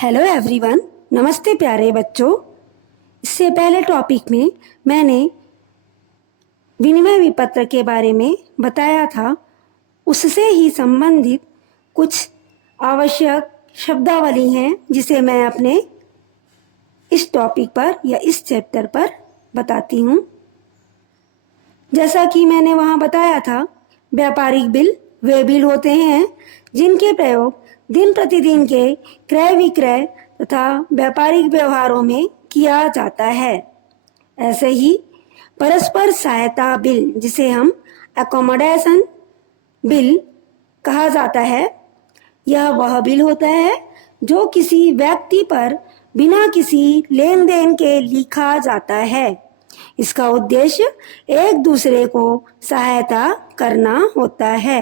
Hello everyone, नमस्ते प्यारे बच्चों। इससे पहले टॉपिक में मैंने विनिमय विपत्र के बारे में बताया था। उससे ही संबंधित कुछ आवश्यक शब्दावली हैं जिसे मैं अपने इस टॉपिक पर या इस चैप्टर पर बताती हूँ। जैसा कि मैंने वहाँ बताया था, व्यापारिक बिल वे बिल होते हैं जिनके प्रयोग दिन प्रतिदिन के क्रय विक्रय तथा व्यापारिक व्यवहारों में किया जाता है। ऐसे ही परस्पर सहायता बिल, जिसे हम अकोमोडेशन बिल कहा जाता है, यह वह बिल होता है जो किसी व्यक्ति पर बिना किसी लेन देन के लिखा जाता है। इसका उद्देश्य एक दूसरे को सहायता करना होता है।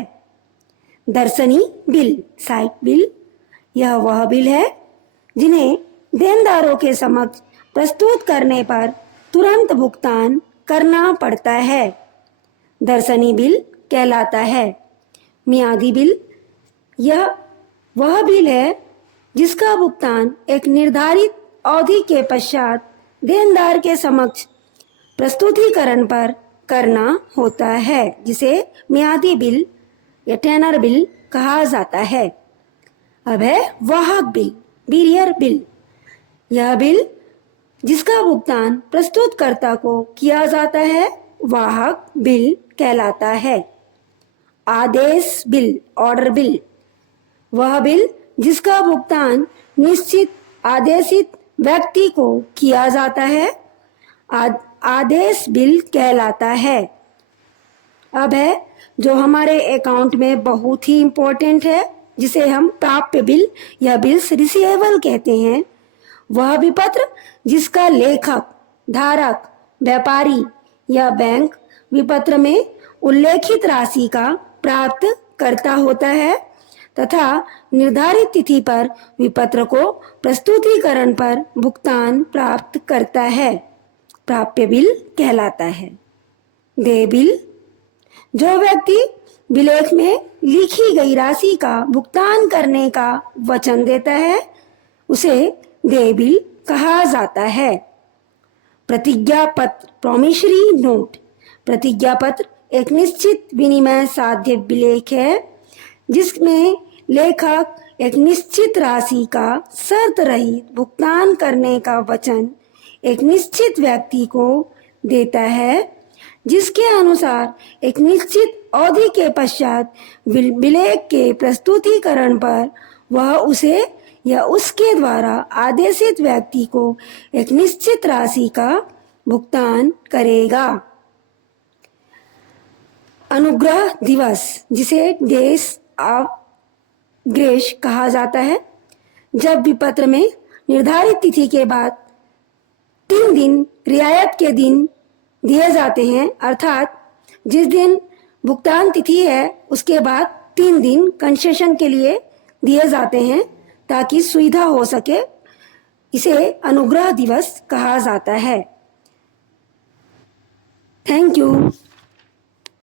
दर्शनी बिल, साइट बिल, यह वह बिल है जिन्हें देनदारों के समक्ष प्रस्तुत करने पर तुरंत भुगतान करना पड़ता है, दर्शनी बिल कहलाता है। मियादी बिल, यह वह बिल है जिसका भुगतान एक निर्धारित अवधि के पश्चात देनदार के समक्ष प्रस्तुतिकरण पर करना होता है, जिसे मियादी बिल या टेनर बिल कहा जाता है। अब है वाहक बिल, बीरियर बिल। यह बिल जिसका भुगतान प्रस्तुतकर्ता को किया जाता है वाहक बिल कहलाता है। आदेश बिल, ऑर्डर बिल, वह बिल जिसका भुगतान निश्चित आदेशित व्यक्ति को किया जाता है आदेश बिल कहलाता है। अब है जो हमारे अकाउंट में बहुत ही इम्पोर्टेंट है, जिसे हम प्राप्य बिल या बिल्स रिसीवेबल कहते हैं। वह विपत्र जिसका लेखक, धारक, व्यापारी या बैंक विपत्र में उल्लेखित राशि का प्राप्त करता होता है तथा निर्धारित तिथि पर विपत्र को प्रस्तुतिकरण पर भुगतान प्राप्त करता है, प्राप्य बिल कहलाता है। देय बिल, जो व्यक्ति विलेख में लिखी गई राशि का भुगतान करने का वचन देता है उसे देय बिल कहा जाता है। प्रतिज्ञा पत्र, प्रॉमिसरी नोट, प्रतिज्ञा पत्र एक निश्चित विनिमय साध्य विलेख है जिसमें लेखक एक निश्चित राशि का शर्त रहित भुगतान करने का वचन एक निश्चित व्यक्ति को देता है, जिसके अनुसार एक निश्चित अवधि के पश्चात विलेख के प्रस्तुतिकरण पर वह उसे या उसके द्वारा आदेशित व्यक्ति को एक निश्चित राशि का भुगतान करेगा। अनुग्रह दिवस, जिसे डेज ऑफ ग्रेस कहा जाता है, जब विपत्र में निर्धारित तिथि के बाद 3 दिन रियायत के दिन दिए जाते हैं, अर्थात जिस दिन भुगतान तिथि है उसके बाद 3 दिन कंसेशन के लिए दिए जाते हैं ताकि सुविधा हो सके। इसे अनुग्रह दिवस कहा जाता है। Thank you.